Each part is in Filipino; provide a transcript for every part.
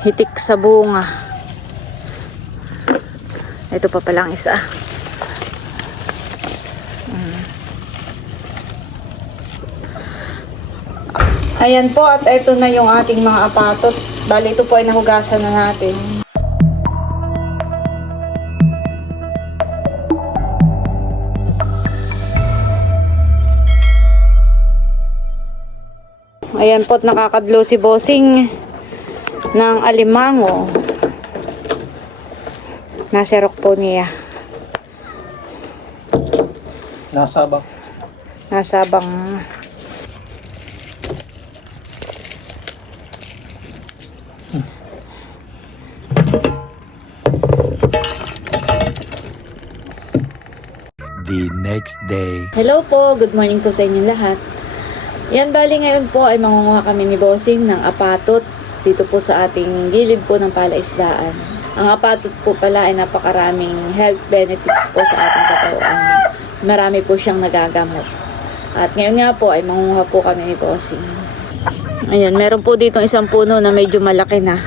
Hitik sa bunga. Ito pa palang isa. Mm. Ayan po at ito na yung ating mga apatot. Bali ito po ay nahugasan na natin. Ayan po at nakakadlo si Bossing ng alimango. Naserok po niya. Nasa ba? Nasabang the next day. Hello po, good morning po sa inyong lahat. Yan, bali ngayon po ay mangunguha kami ni Bossing ng apatot dito po sa ating gilid po ng palaisdaan. Ang apatot po pala ay napakaraming health benefits po sa ating katawan. Marami po siyang nagagamot. At ngayon nga po ay mangunguha po kami ni Bossing. Ayan, meron po dito isang puno na medyo malaki na.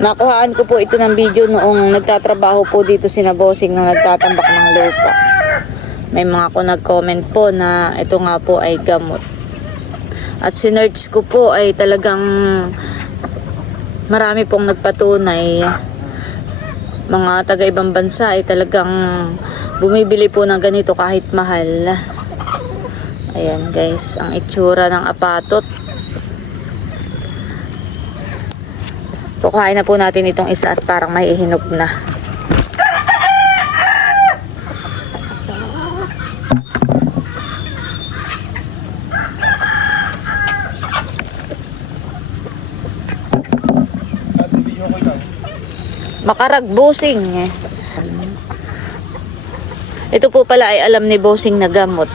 Nakuhaan ko po ito ng video noong nagtatrabaho po dito si Bossing na nagtatambak ng lupa. May mga ko nag-comment po na ito nga po ay gamot. At sinerch ko po ay talagang marami pong nagpatunay. Mga taga ibang bansa ay talagang bumibili po ng ganito kahit mahal. Ayan guys, ang itsura ng apatot. Kukain na po natin itong isa at parang may ihinog na. Makarag bossing eh. Ito po pala ay alam ni bossing na gamot.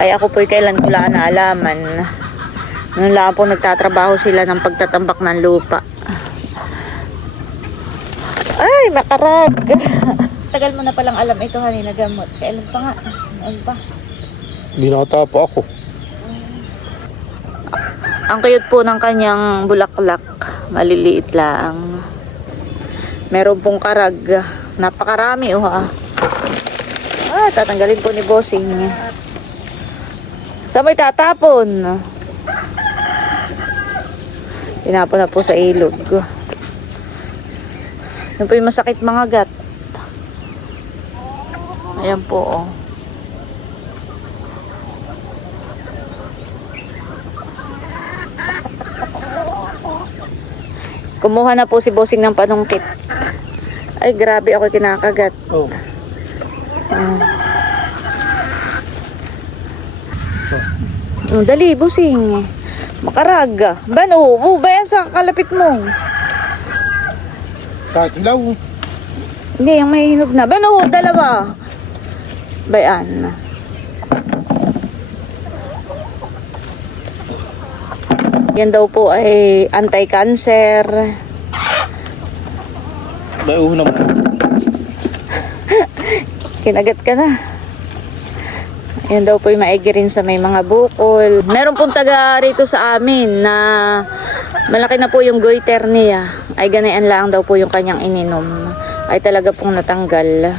Ay ako po'y kailan ko lang naalaman. Noon lang po nagtatrabaho sila ng pagtatambak ng lupa. Ay, makarag. Tagal mo na palang alam ito, honey, na gamot. Kailan pa nga? Ano pa? Binata pa ako. Ang cute po ng kanyang bulaklak. Maliliit lang. Meron pong karag. Napakarami, oh ah. Ah, tatanggalin po ni Bossing. Sa may tatapon. Tinapon na po sa ilog. Yan po yung masakit mga gat. Ayan po, oh. Kumuha na po si Bossing ng panungkit. Ay, grabe ako kinakagat. Oh. Oh, dali, Bossing. Makarag. Bano, oh, ba yan sa kalapit mo? Kahit ilaw. Hindi, yung may hinog na. Bano, dalawa. Bayan. Yan daw po ay anti-cancer. May uho naman. Kinagat ka na. Yan daw po yung maigi rin sa may mga bukol. Meron pong taga rito sa amin na malaki na po yung goiter niya. Ay ganayan lang daw po yung kanyang ininom. Ay talaga pong natanggal.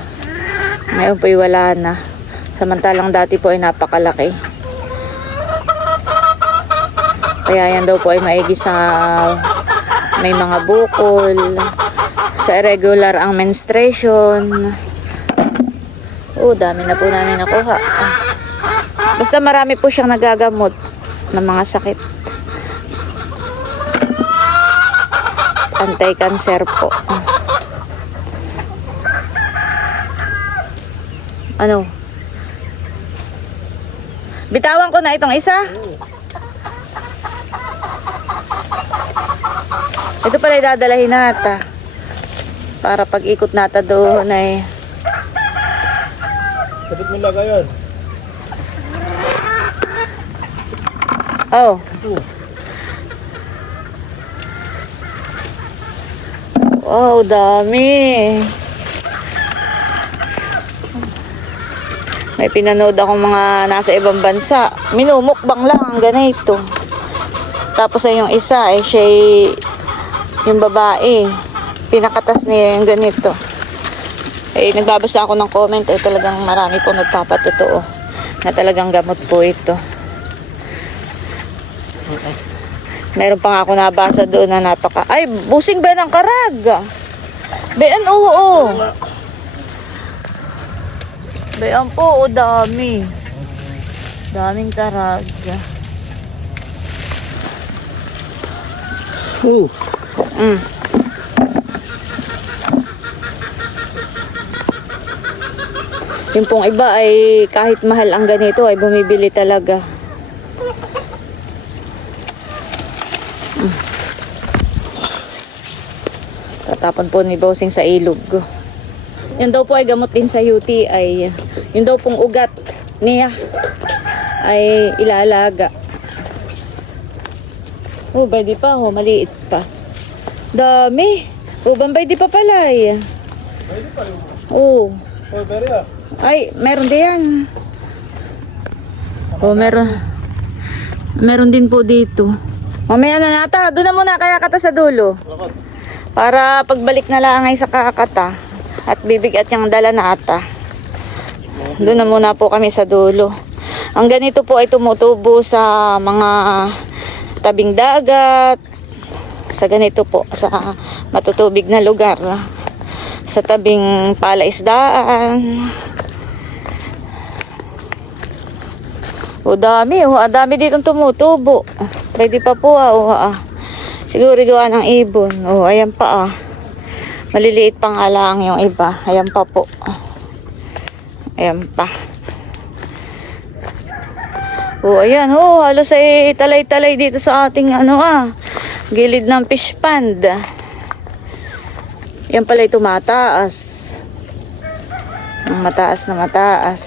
Ngayon po ay wala na. Samantalang dati po ay napakalaki. Kaya yan daw po ay maigi sa may mga bukol. Sa irregular ang menstruation. Oh, dami na po namin nakuha. Basta marami po siyang nagagamot ng mga sakit. Anti-cancer po. Ano? Bitawan ko na itong isa. Ito pala idadalahin nata. Para pag ikot nata doon ay Kapit mo lagayan. Oh. Wow, dami. May pinanood akong mga nasa ibang bansa. Minumukbang lang ang ganito. Tapos ay yung isa, eh, siya yung babae. Pinakatas niya yung ganito. Eh, nagbabasa ako ng comment, eh, talagang marami po nagpapatotoo na talagang gamot po ito. Meron pa nga ako nabasa doon na napaka... Ay, busing ba ng karag? Bayan, oo, oo. Bayan po, o dami. Daming karag. Oo. Mm. Yung pong iba ay kahit mahal ang ganito ay bumibili talaga. Mm. Tatapon po ni Bossing sa ilog. Yan daw po ay gamot din sa UTI. Yun daw pong ugat niya ay ilalaga. Oh, di pa ho, maliit pa. Dami. Oh, bambay di pa pala eh. Oh. Oh, very ah. Ay, meron din yan. Oh, meron. Meron din po dito. Mamaya na nata. Doon na muna kaya kata sa dulo. Para pagbalik na lang ay sa kakata. At bibigat yung dala na ata. Doon na muna po kami sa dulo. Ang ganito po ay tumutubo sa mga tabing dagat. Sa ganito po, sa matutubig na lugar. Sa tabing palaisdaan. O dami, ang dami ditong tumutubo. Pwede pa po ah, oh, ah. Siguro gawa ng ibon. Oh, ayan pa ah. Maliliit pa nga lang yung iba. Ayan pa po. Ayan pa. Oh, ayan. Oh, halos ay talay-talay dito sa ating ano ah. Gilid ng fish pond. Yan pala ay tumataas. Ang mataas na mataas.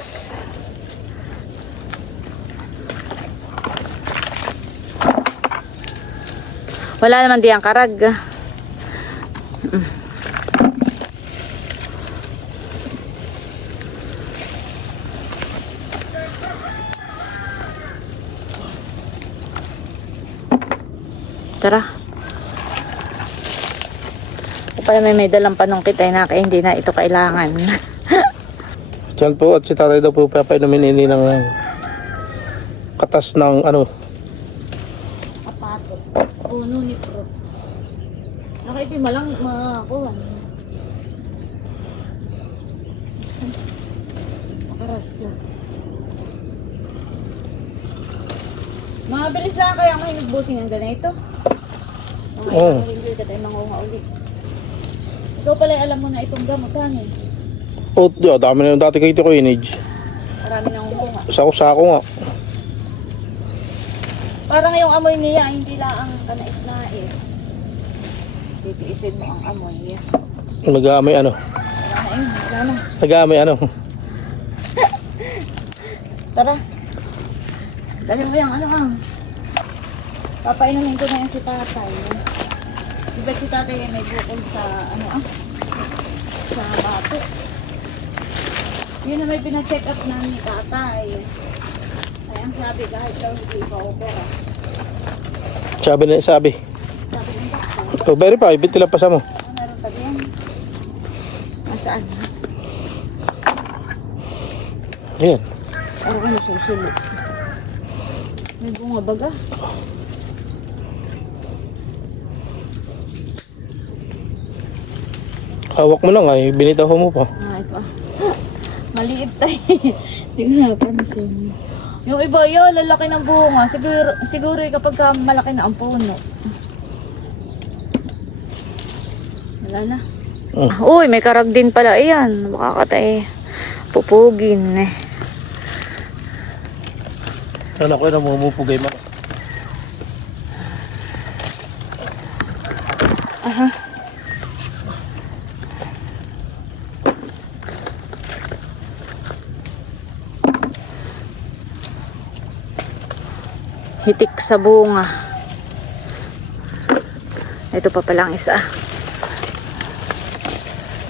Wala naman diyang karag. Mm. Tara. Ito pala may may dalang panungkit ay na kaya hindi na ito kailangan. Diyan po at si tatay daw po papainumin ini ng katas ng ano. Apato. Uno ni Pro. Nakaitima lang mga kuwan. Makaras. Mabilis lang kaya may nagbusing ang ganito. Oo. isang linggo ka tayo mangunga ulit. Ikaw pala alam mo na itong gamot, ano eh. Oh, yeah, dami na yung dati kay Tito Coinage. Marami nang umunga. Sako-sako nga. Parang yung amoy niya, hindi lang ang kanais-nais. Titiisin mo ang amoy. Nag-aamoy ano. Na yun, wala na. Nag-aamoy ano. Tara. Dali mo yung ano ah. Papainumin ko na yan si tatay. Di ba si tatay ay may bukol sa ano ah? Sa bato. Yun na may pina-check up na ni tatay. Ay ang sabi kahit daw hindi pa opera. Sabi na sabi. Sabi ng doktor, Oh, verify, bit nila pasa mo. ano meron tabi yan? Nasaan? Ayan. Parang ano susulo. May bunga baga. Hawak mo lang ay, binitaho mo pa. Ah, ito ah. Maliit tayo. Hindi ko napansin. Yung iba yun, lalaki ng bunga. Siguro, siguro eh, kapag ka malaki na ang puno. Wala na. Mm. Uy, may karag din pala. Ayan, makakatay. Pupugin eh. Ano ko na mumupugay man. Aha. Hitik sa bunga. Ito pa palang isa.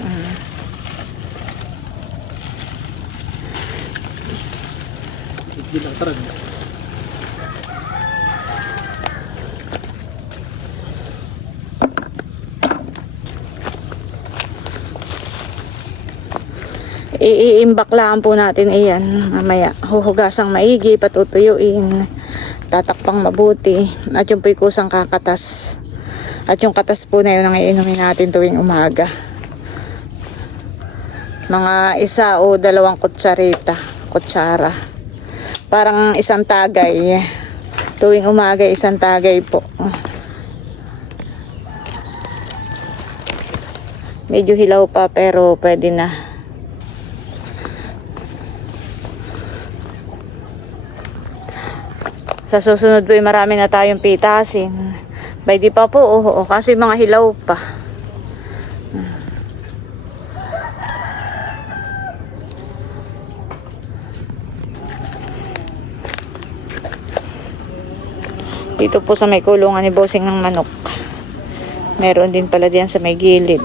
Mm. Iiimbak lang po natin iyan. Mamaya, huhugasang maigi, patutuyuin, tatakpang mabuti. At yung po'y kusang kakatas. At yung katas po na yun ang iinumin natin tuwing umaga. Mga isa o dalawang kutsarita, kutsara. Parang isang tagay. Tuwing umaga, isang tagay po. Medyo hilaw pa pero pwede na. Sa susunod po ay marami na tayong pitasin. Bay di pa po, oo, kasi mga hilaw pa. Dito po sa may kulungan ni Bossing ng manok. Meron din pala diyan sa may gilid.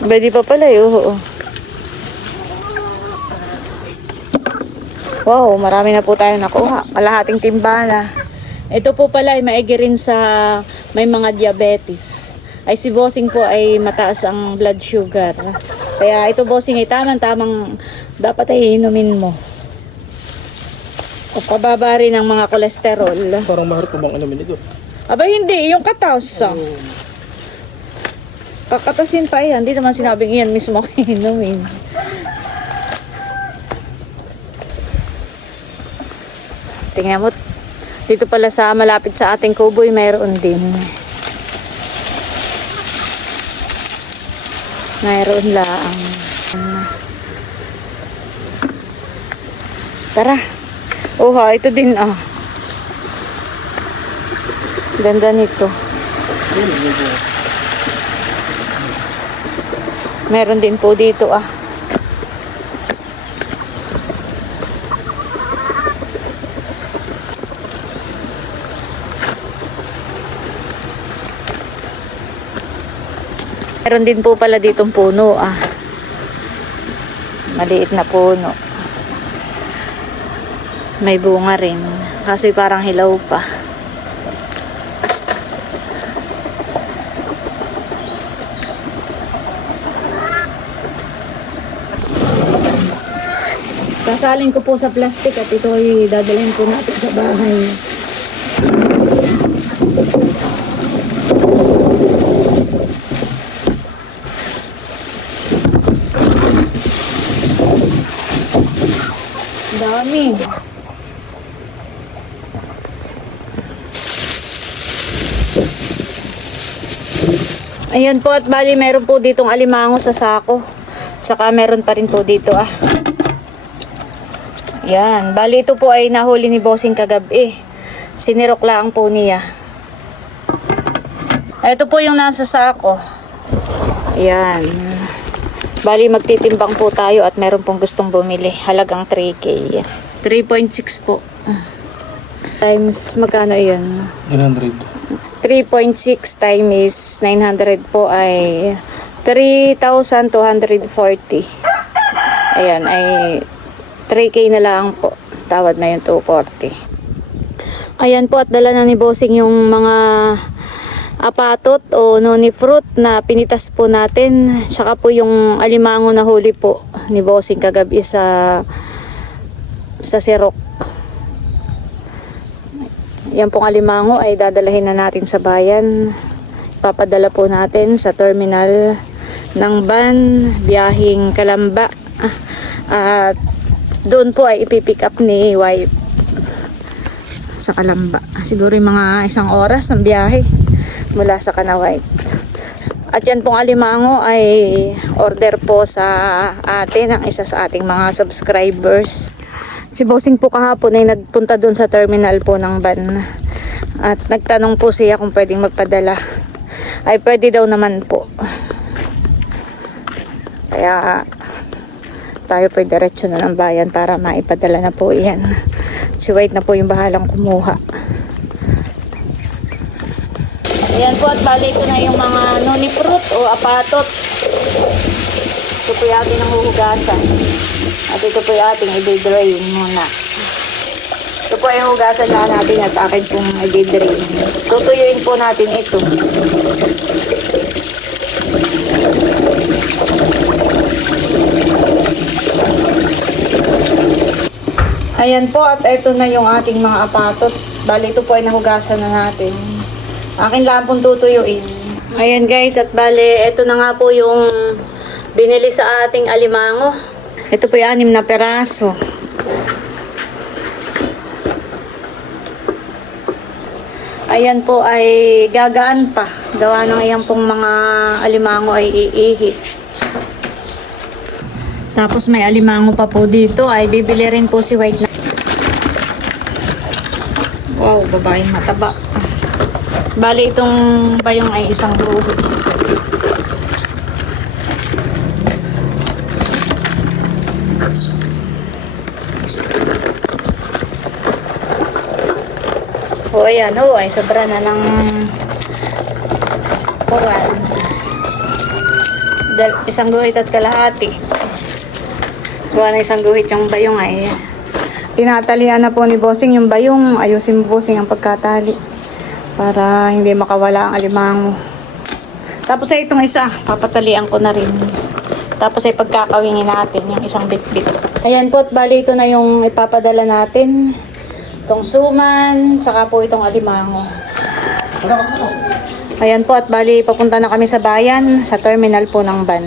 Pwede pa pala eh, oo. Wow, marami na po tayo nakuha. Kalahating timba na. Ito po pala ay maigi rin sa may mga diabetes. Ay si Bossing po ay mataas ang blood sugar. Kaya ito Bossing ay tamang-tamang dapat ay inumin mo. O pababa rin ang mga kolesterol. Parang ko bang inumin ito. Aba hindi, yung katas. ah. Kakatasin pa yan. Hindi naman sinabing iyan mismo ang inumin. Tingnan mo. Dito pala sa malapit sa ating kuboy, mayroon din. Mayroon lang. Tara. Oha, ito din ah. Ganda nito. Meron din po dito ah. Meron din po pala ditong puno ah. Maliit na puno. May bunga rin. Kaso parang hilaw pa. Sasalin ko po sa plastic at ito ay dadalhin po natin sa bahay. Dami. Ayan po at bali meron po ditong alimango sa sako. Saka meron pa rin po dito ah. Yan. Bali ito po ay nahuli ni Bossing kagabi. Sinirok lang po niya. Ito po yung nasa sako. Yan. Bali magtitimbang po tayo at meron pong gustong bumili. Halagang 3K. 3.6 po. Times magkano yun? 900. 3.6 times 900 po ay 3,240. Ayan, ay 3K na lang po. Tawad na yung 240. Ayan po at dala na ni Bossing yung mga apatot o noni fruit na pinitas po natin. Tsaka po yung alimango na huli po ni Bossing kagabi sa sa sirok. Yan pong alimango ay dadalahin na natin sa bayan. Papadala po natin sa terminal ng van, biyahing Kalamba. At doon po ay ipipick up ni wife sa Kalamba. Siguro yung mga isang oras ng biyahe mula sa Kanaway. At yan pong alimango ay order po sa atin ng isa sa ating mga subscribers. Si Bossing po kahapon ay nagpunta doon sa terminal po ng van. At nagtanong po siya kung pwedeng magpadala. Ay pwede daw naman po. Kaya tayo po diretso na ng bayan para maipadala na po yan. Si White na po yung bahalang kumuha. Ayan po at bali ko na yung mga noni fruit o apatot. Ito po yung ating nanghuhugasan. At ito po yung ating i-drain muna. Ito po yung hugasan na natin at akin pong i-drain. Tutuyuin po natin ito. Ayan po at ito na yung ating mga apatot. Bali ito po ay nahugasan na natin. Akin lang pong tutuyuin. Ayan guys at bali ito na nga po yung binili sa ating alimango. Ito po yung anim na peraso. Ayan po ay gagaan pa. Gawa ng iyan pong mga alimango ay iihi. Tapos may alimango pa po dito ay bibili rin po si White na. Wow, babaeng mataba. Bali itong bayong ay isang buo. O ayan, o ay sobra na ng kuwan. Isang guhit at kalahati. Gawa na isang guhit yung bayong ay tinatalian na po ni Bossing yung bayong. Ayusin mo Bossing ang pagkatali para hindi makawala ang alimango. Tapos ay itong isa, papatalian ko na rin. Tapos ay pagkakawingin natin yung isang bit-bit. Ayan po at bali ito na yung ipapadala natin. Itong suman, saka po itong alimango. Ayan po at bali papunta na kami sa bayan, sa terminal po ng van.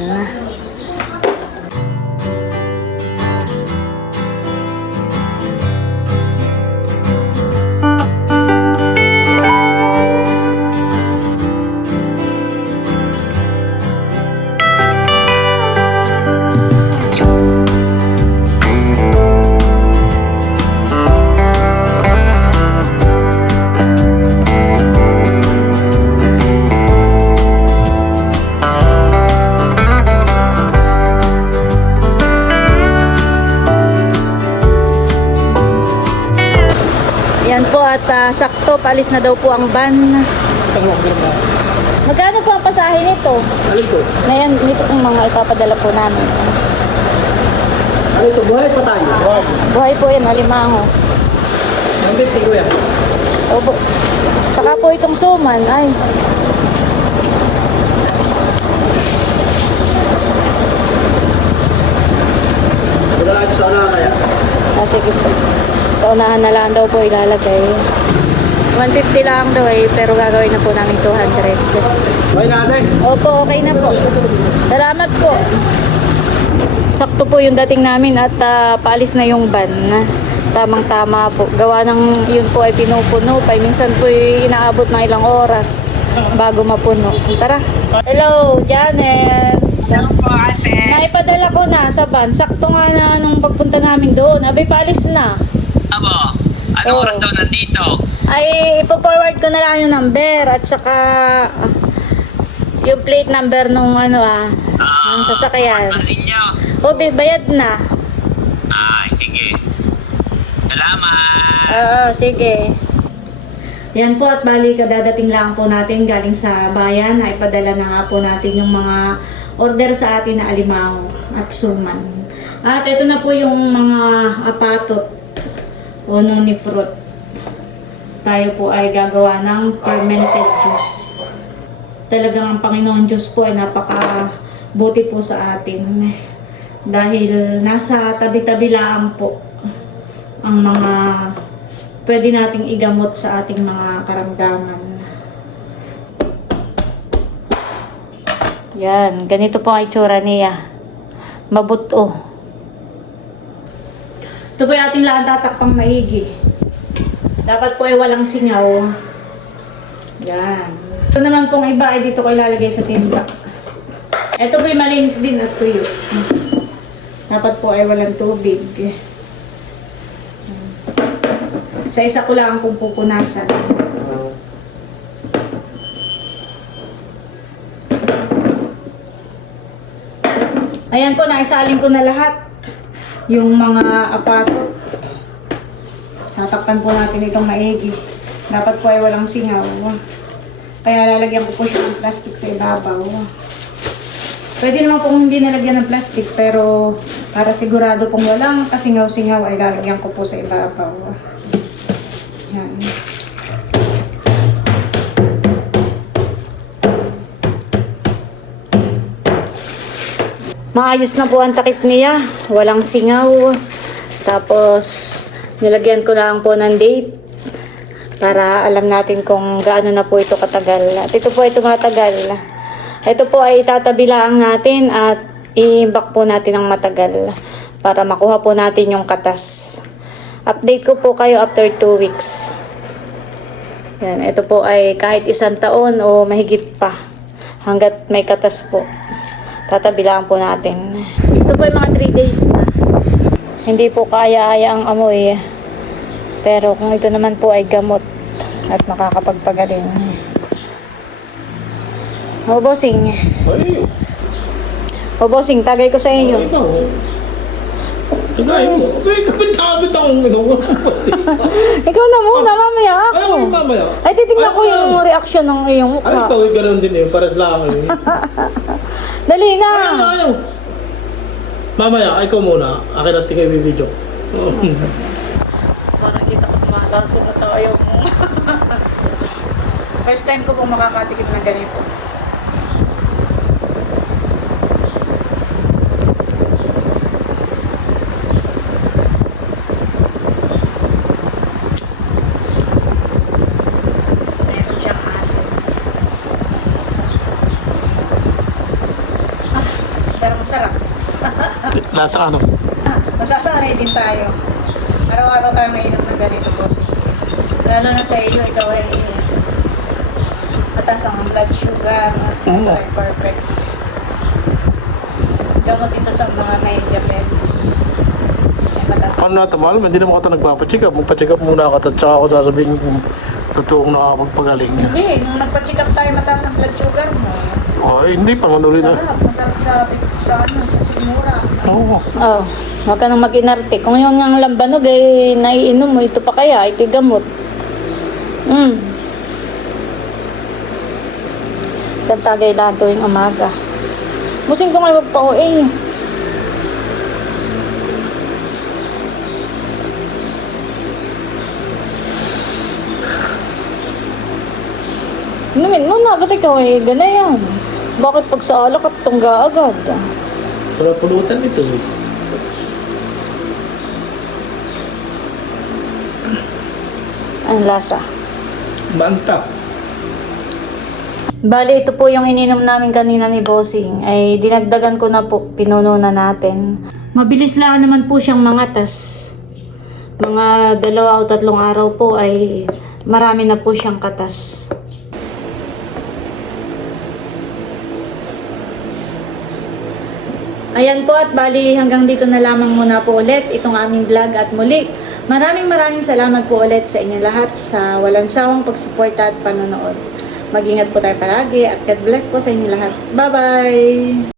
Paalis na daw po ang van. Magkano po ang pasahe nito? Alin po? Na yan, nito pong mga ipapadala po namin. Ano ito? Buhay pa tayo. Buhay po yan, alimango. Ang 50 kuya. Opo. Saka po itong suman, ay. Padala ito sa unahan kaya. Ah, sige po. Sa unahan na lang daw po ilalagay. 150 lang daw eh, pero gagawin na po namin 200. Buhay na ate. Opo, okay na po. Salamat po. Sakto po yung dating namin at ah, paalis na yung van. Tamang-tama po. Gawa ng yun po ay pinupuno pa. Minsan po ay inaabot ng ilang oras bago mapuno. Tara. Hello, Janet. Naipadala ko na sa van. Sakto nga na nung pagpunta namin doon. Abay, paalis na. Abo, ano Oo. oras daw nandito? Ay, ipo-forward ko na lang yung number at saka yung plate number nung ano ah, ng sasakyan. Ano ninyo? O, bayad na. Ay, sige. Salamat. Oo, sige. Yan po at bali kadadating lang po natin galing sa bayan ay padala na nga po natin yung mga order sa atin na alimango at suman. At ito na po yung mga apatot o noni fruit. Tayo po ay gagawa ng fermented juice. Talagang ang Panginoon Diyos po ay napaka po sa atin. Dahil nasa tabi-tabi lang po ang mga pwede nating igamot sa ating mga karamdaman. Yan, ganito po ang itsura niya. Mabuto. Ito po yung ating lahat tatakpang maigi. Dapat po ay walang singaw. Yan. Ito naman pong iba ay dito ko ilalagay sa timba. Ito po yung malinis din at tuyo. Dapat po ay walang tubig. Sa isa ko lang kung pupunasan. Ayan po, naisalin ko na lahat. Yung mga apatot. Tatakpan po natin itong maigi. Dapat po ay walang singaw. Kaya lalagyan ko po siya ng plastic sa ibabaw. Pwede naman pong hindi nalagyan ng plastic pero para sigurado pong walang kasingaw-singaw ay lalagyan ko po sa ibabaw. Maayos na po ang takip niya. Walang singaw. Tapos, nilagyan ko lang po ng date para alam natin kung gaano na po ito katagal. At ito po ay tumatagal. Ito po ay itatabi lang natin at i-imbak po natin ng matagal para makuha po natin yung katas. Update ko po kayo after 2 weeks. Yan, ito po ay kahit isang taon o mahigit pa hanggat may katas po. Tatabi lang po natin. Ito po ay mga 3 days na. Hindi po kaya-aya ang amoy. Pero kung ito naman po ay gamot at makakapagpagaling. O, bossing. Ay, O, bossing, tagay ko sa inyo. ikaw. Tagay mo. Ay, kapit-kapit akong ginawa. Ikaw na muna, mamaya Ay, ako. ay, mamaya. Ay, titignan ko Ay, yung ay. reaction ng iyong Ay, mukha. ikaw, ganun din eh. Pares lang eh. Dali na. Ayaw, ayaw. Mamaya, ikaw muna. Akin at tingay video. Parang kita ko malaso na tayo mo. First time ko pong makakatikip ng ganito. Meron siyang asin. Ah, pero masarap. Lasa ano? Masasanay din tayo. Araw-araw tayo mainom ng ganito po. Lalo na sa iyo, ikaw ay mataas ang blood sugar. Ito ay perfect. Gamot ito sa mga may diabetes. Paano natin mahal? Hindi naman ka nagpapacheck up. Magpacheck up muna ka at saka ako sasabihin kung totoong nakakapagpagaling. Hindi, nung nagpa-check up tayo, mataas ang blood sugar mo. Oh, eh, hindi pa manuloy na. Sarap, masarap sa, sa, ano, sa sigmura. Oo. Oh, huwag ka nang mag-inarte. Kung yung ang lambanog ay naiinom mo, ito pa kaya, ito gamot. Mm. Isang tagay lang tuwing umaga. Musing ko ngayon magpa-OA. Inumin mo na, ba't ikaw eh, ganayan? Bakit pag sa alak at tungga agad? Wala pulutan ito. Ang lasa. Banta. Bali, ito po yung ininom namin kanina ni Bossing. Ay dinagdagan ko na po, pinuno na natin. Mabilis lang naman po siyang mangatas. Mga dalawa o tatlong araw po ay marami na po siyang katas. Ayan po at bali hanggang dito na lamang muna po ulit itong aming vlog at muli. Maraming maraming salamat po ulit sa inyo lahat sa walang sawang pagsuporta at panonood. Mag-ingat po tayo palagi at God bless po sa inyo lahat. Bye-bye!